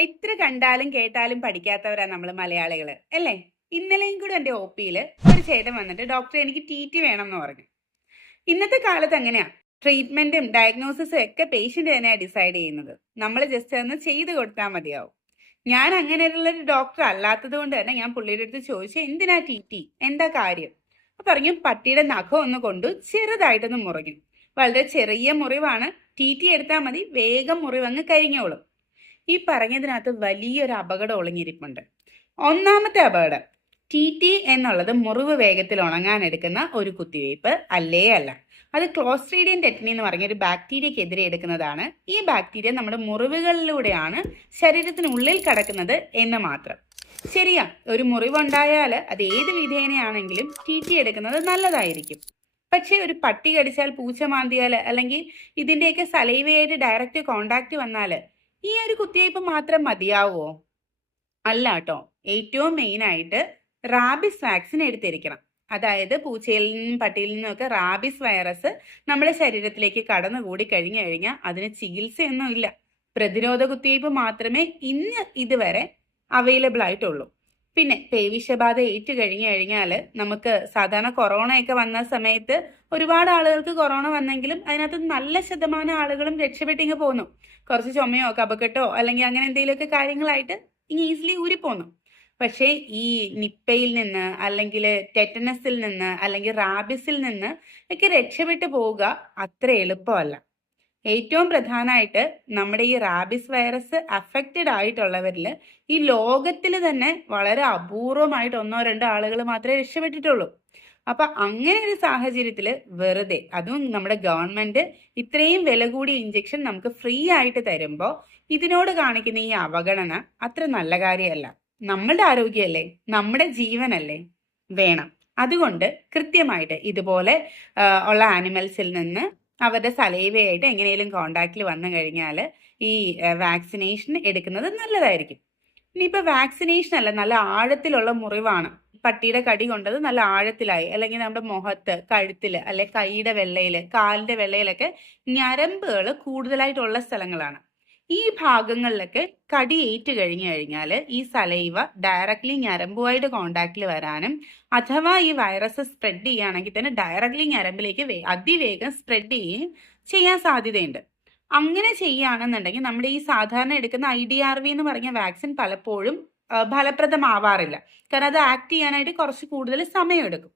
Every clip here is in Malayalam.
എത്ര കണ്ടാലും കേട്ടാലും പഠിക്കാത്തവരാ നമ്മൾ മലയാളികൾ അല്ലേ? ഇന്നലെയും കൂടെ എന്റെ ഒ പിയിൽ ഒരു ചേട്ടൻ വന്നിട്ട് ഡോക്ടർ എനിക്ക് ടി ടി വേണം എന്ന് പറഞ്ഞു. ഇന്നത്തെ കാലത്ത് അങ്ങനെയാ ട്രീറ്റ്മെന്റും ഡയഗ്നോസിസും ഒക്കെ പേഷ്യന്റ് തന്നെയാണ് ഡിസൈഡ് ചെയ്യുന്നത്. നമ്മൾ ജസ്റ്റ് ഒന്ന് ചെയ്ത് കൊടുത്താൽ മതിയാവും. ഞാൻ അങ്ങനെയുള്ള ഒരു ഡോക്ടർ അല്ലാത്തത് കൊണ്ട് തന്നെ ഞാൻ പുള്ളിയുടെ അടുത്ത് ചോദിച്ചു എന്തിനാ ടി ടി? എന്താ കാര്യം? അപ്പൊ പറഞ്ഞു പട്ടിയുടെ നഖം ഒന്ന് കൊണ്ടു ചെറുതായിട്ടൊന്ന് മുറിഞ്ഞു വളരെ ചെറിയ മുറിവാണ്. ടി ടി എടുത്താൽ മതി വേഗം മുറിവങ്ങ് കരിഞ്ഞോളും ഈ പറഞ്ഞതിനകത്ത് വലിയൊരു അപകടം ഒളിഞ്ഞിരിപ്പുണ്ട്. ഒന്നാമത്തെ അപകടം ടി ടി എന്നുള്ളത് മുറിവ് വേഗത്തിൽ ഉണങ്ങാൻ എടുക്കുന്ന ഒരു കുത്തിവയ്പ് അല്ലേ അല്ല. അത് ക്ലോസ്ട്രീഡിയൻ ടെറ്റിനി എന്ന് പറഞ്ഞ ഒരു ബാക്ടീരിയക്കെതിരെ എടുക്കുന്നതാണ്. ഈ ബാക്ടീരിയ നമ്മുടെ മുറിവുകളിലൂടെയാണ് ശരീരത്തിനുള്ളിൽ കടക്കുന്നത് എന്ന് മാത്രം. ശരിയാ ഒരു മുറിവുണ്ടായാൽ അത് ഏത് വിധേനയാണെങ്കിലും ടി ടി എടുക്കുന്നത് നല്ലതായിരിക്കും. പക്ഷേ ഒരു പട്ടി കടിച്ചാൽ പൂച്ച മാന്തിയാൽ അല്ലെങ്കിൽ ഇതിന്റെയൊക്കെ സലൈവയായിട്ട് ഡയറക്റ്റ് കോണ്ടാക്ട് വന്നാൽ ഈ ഒരു കുത്തിവയ്പ് മാത്രം മതിയാവോ? അല്ല കേട്ടോ ഏറ്റവും മെയിൻ ആയിട്ട് റാബിസ് വാക്സിൻ എടുത്തിരിക്കണം. അതായത് പൂച്ചയിൽ നിന്നും പട്ടിയിൽ നിന്നും ഒക്കെ റാബിസ് വൈറസ് നമ്മുടെ ശരീരത്തിലേക്ക് കടന്നുകൂടി കഴിഞ്ഞു കഴിഞ്ഞാൽ അതിന് ചികിത്സയൊന്നും ഇല്ല പ്രതിരോധ കുത്തിവയ്പ് മാത്രമേ ഇന്ന് ഇതുവരെ അവൈലബിൾ ആയിട്ടുള്ളൂ. പിന്നെ പേവിഷബാധ ഏറ്റു കഴിഞ്ഞു കഴിഞ്ഞാൽ നമുക്ക് സാധാരണ കൊറോണയൊക്കെ വന്ന സമയത്ത് ഒരുപാട് ആളുകൾക്ക് കൊറോണ വന്നെങ്കിലും അതിനകത്ത് നല്ല ശതമാനം ആളുകളും രക്ഷപ്പെട്ടിങ്ങ് പോന്നു. കുറച്ച് ചുമയോ കപക്കെട്ടോ അല്ലെങ്കിൽ അങ്ങനെ എന്തെങ്കിലുമൊക്കെ കാര്യങ്ങളായിട്ട് ഇങ്ങ് ഈസിലി ഊരിപ്പോന്നു പക്ഷേ ഈ നിപ്പയിൽ നിന്ന് അല്ലെങ്കിൽ ടെറ്റനസിൽ നിന്ന് അല്ലെങ്കിൽ റാബിസിൽ നിന്ന് ഒക്കെ രക്ഷപ്പെട്ടു പോവുക അത്ര എളുപ്പമല്ല. ഏറ്റവും പ്രധാനമായിട്ട് നമ്മുടെ ഈ റാബിസ് വൈറസ് അഫക്റ്റഡ് ആയിട്ടുള്ളവരിൽ ഈ ലോകത്തിൽ തന്നെ വളരെ അപൂർവമായിട്ട് ഒന്നോ രണ്ടോ ആളുകൾ മാത്രമേ രക്ഷപ്പെട്ടിട്ടുള്ളൂ. അപ്പൊ അങ്ങനെ ഒരു സാഹചര്യത്തിൽ വെറുതെ അതും നമ്മുടെ ഗവൺമെന്റ് ഇത്രയും വില കൂടിയ ഇഞ്ചക്ഷൻ നമുക്ക് ഫ്രീ ആയിട്ട് തരുമ്പോൾ ഇതിനോട് കാണിക്കുന്ന ഈ അവഗണന അത്ര നല്ല കാര്യമല്ല. നമ്മളുടെ ആരോഗ്യമല്ലേ? നമ്മുടെ ജീവനല്ലേ? വേണം. അതുകൊണ്ട് കൃത്യമായിട്ട് ഇതുപോലെ ഉള്ള ആനിമൽസിൽ നിന്ന് അവരുടെ സലൈവയായിട്ട് എങ്ങനെയും കോണ്ടാക്റ്റിൽ വന്നു കഴിഞ്ഞാൽ ഈ വാക്സിനേഷൻ എടുക്കുന്നത് നല്ലതായിരിക്കും. ഇനിയിപ്പോൾ വാക്സിനേഷൻ അല്ല നല്ല ആഴത്തിലുള്ള മുറിവാണ്. പട്ടിയുടെ കടി കൊണ്ടത് നല്ല ആഴത്തിലായി. അല്ലെങ്കിൽ നമ്മുടെ മുഖത്ത് കഴുത്തിൽ അല്ലെ കൈയുടെ വെള്ളയിൽ കാലിന്റെ വെള്ളയിലൊക്കെ ഞരമ്പുകൾ കൂടുതലായിട്ടുള്ള സ്ഥലങ്ങളാണ്. ഈ ഭാഗങ്ങളിലൊക്കെ ഏറ്റ് കഴിഞ്ഞു കഴിഞ്ഞാൽ ഈ സലൈവ ഡയറക്ട്ലി ഞരമ്പുമായിട്ട് കോണ്ടാക്റ്റിൽ വരാനും അഥവാ ഈ വൈറസ് സ്പ്രെഡ് ചെയ്യുകയാണെങ്കിൽ തന്നെ ഡയറക്ട്ലി ഞരമ്പിലേക്ക് അതിവേഗം സ്പ്രെഡ് ചെയ്യുകയും ചെയ്യാൻ സാധ്യതയുണ്ട്. അങ്ങനെ ചെയ്യുകയാണെന്നുണ്ടെങ്കിൽ നമ്മുടെ ഈ സാധാരണ എടുക്കുന്ന ഐ ഡി ആർ വി എന്ന് പറഞ്ഞ വാക്സിൻ പലപ്പോഴും ഫലപ്രദമാവാറില്ല. കാരണം അത് ആക്ട് ചെയ്യാനായിട്ട് കുറച്ച് കൂടുതൽ സമയമെടുക്കും.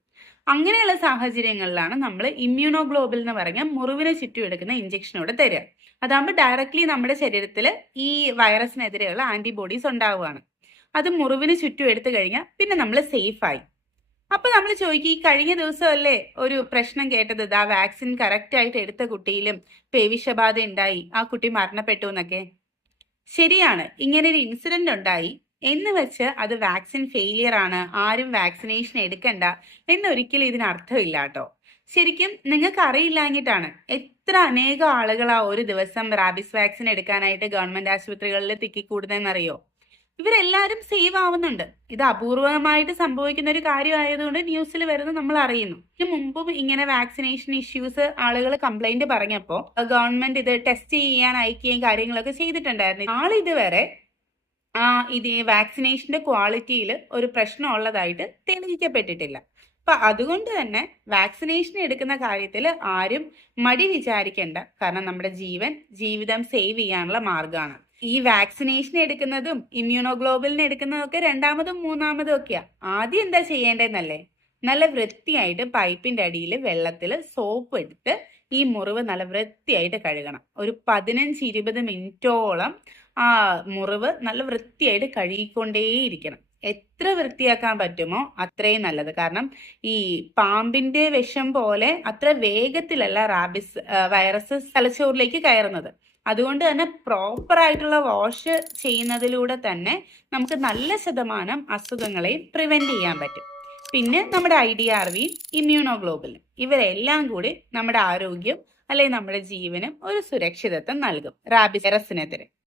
അങ്ങനെയുള്ള സാഹചര്യങ്ങളിലാണ് നമ്മൾ ഇമ്മ്യൂണോഗ്ലോബിൽ എന്ന് പറഞ്ഞ മുറിവിന് ചുറ്റും എടുക്കുന്ന ഇഞ്ചക്ഷനോട് തരിക. അതാകുമ്പോൾ ഡയറക്റ്റ്ലി നമ്മുടെ ശരീരത്തിൽ ഈ വൈറസിനെതിരെയുള്ള ആന്റിബോഡീസ് ഉണ്ടാവുകയാണ്. അത് മുറിവിന് ചുറ്റും എടുത്തു കഴിഞ്ഞാൽ പിന്നെ നമ്മൾ സേഫായി അപ്പൊ നമ്മൾ ചോദിക്കും ഈ കഴിഞ്ഞ ദിവസമല്ലേ ഒരു പ്രശ്നം കേട്ടത്? ഇതാ വാക്സിൻ കറക്റ്റ് ആയിട്ട് എടുത്ത കുട്ടിയിലും പേവിഷബാധ ഉണ്ടായി ആ കുട്ടി മരണപ്പെട്ടു എന്നൊക്കെ. ശരിയാണ്. ഇങ്ങനെ ഒരു ഇൻസിഡന്റ് ഉണ്ടായി. എന്ന് വെച്ച് അത് വാക്സിൻ ഫെയിലിയർ ആണ്. ആരും വാക്സിനേഷൻ എടുക്കണ്ട എന്നൊരിക്കലും ഇതിന് അർത്ഥമില്ല കേട്ടോ. ശരിക്കും നിങ്ങൾക്ക് അറിയില്ലാഞ്ഞിട്ടാണ് എത്ര അനേകം ആളുകളാ ഒരു ദിവസം റാബിസ് വാക്സിൻ എടുക്കാനായിട്ട് ഗവൺമെന്റ് ആശുപത്രികളിൽ തിക്കിക്കൂടുന്നതെന്നറിയോ? ഇവരെല്ലാവരും സേവ് ആവുന്നുണ്ട്. ഇത് അപൂർവമായിട്ട് സംഭവിക്കുന്ന ഒരു കാര്യമായതുകൊണ്ട് ന്യൂസിൽ വരുന്നത് നമ്മൾ അറിയുന്നു. ഇതിനു മുമ്പും ഇങ്ങനെ വാക്സിനേഷൻ ഇഷ്യൂസ് ആളുകൾ കംപ്ലൈന്റ് പറഞ്ഞപ്പോൾ ഗവൺമെന്റ് ഇത് ടെസ്റ്റ് ചെയ്യാൻ അയക്കുകയും കാര്യങ്ങളൊക്കെ ചെയ്തിട്ടുണ്ടായിരുന്നു. ആളിതുവരെ ആ ഇത് ഈ വാക്സിനേഷന്റെ ക്വാളിറ്റിയിൽ ഒരു പ്രശ്നം ഉള്ളതായിട്ട് തെളിയിക്കപ്പെട്ടിട്ടില്ല. അപ്പൊ അതുകൊണ്ട് തന്നെ വാക്സിനേഷൻ എടുക്കുന്ന കാര്യത്തിൽ ആരും മടി വിചാരിക്കേണ്ട. കാരണം നമ്മുടെ ജീവൻ ജീവിതം സേവ് ചെയ്യാനുള്ള മാർഗമാണ് ഈ വാക്സിനേഷൻ എടുക്കുന്നതും ഇമ്മ്യൂണോഗ്ലോബലിന് എടുക്കുന്നതും ഒക്കെ രണ്ടാമതും മൂന്നാമതും ഒക്കെയാ. ആദ്യം എന്താ ചെയ്യേണ്ടതെന്നല്ലേ? നല്ല വൃത്തിയായിട്ട് പൈപ്പിന്റെ അടിയിൽ വെള്ളത്തിൽ സോപ്പ് എടുത്ത് ഈ മുറിവ് നല്ല വൃത്തിയായിട്ട് കഴുകണം. ഒരു പതിനഞ്ച് ഇരുപത് മിനിറ്റോളം ആ മുറിവ് നല്ല വൃത്തിയായിട്ട് കഴുകിക്കൊണ്ടേയിരിക്കണം. എത്ര വൃത്തിയാക്കാൻ പറ്റുമോ അത്രയും നല്ലത്. കാരണം ഈ പാമ്പിന്റെ വിഷം പോലെ അത്ര വേഗത്തിലല്ല റാബിസ് വൈറസ് തലച്ചോറിലേക്ക് കയറുന്നത്. അതുകൊണ്ട് തന്നെ പ്രോപ്പർ ആയിട്ടുള്ള വാഷ് ചെയ്യുന്നതിലൂടെ തന്നെ നമുക്ക് നല്ല ശതമാനം അസുഖങ്ങളെയും പ്രിവെന്റ് ചെയ്യാൻ പറ്റും. പിന്നെ നമ്മുടെ ഐ ഡി ആർ വി ഇമ്മ്യൂണോഗ്ലോബിലും ഇവരെല്ലാം കൂടി നമ്മുടെ ആരോഗ്യം അല്ലെങ്കിൽ നമ്മുടെ ജീവനും ഒരു സുരക്ഷിതത്വം നൽകും. റാബിസ് വൈറസിനെതിരെ.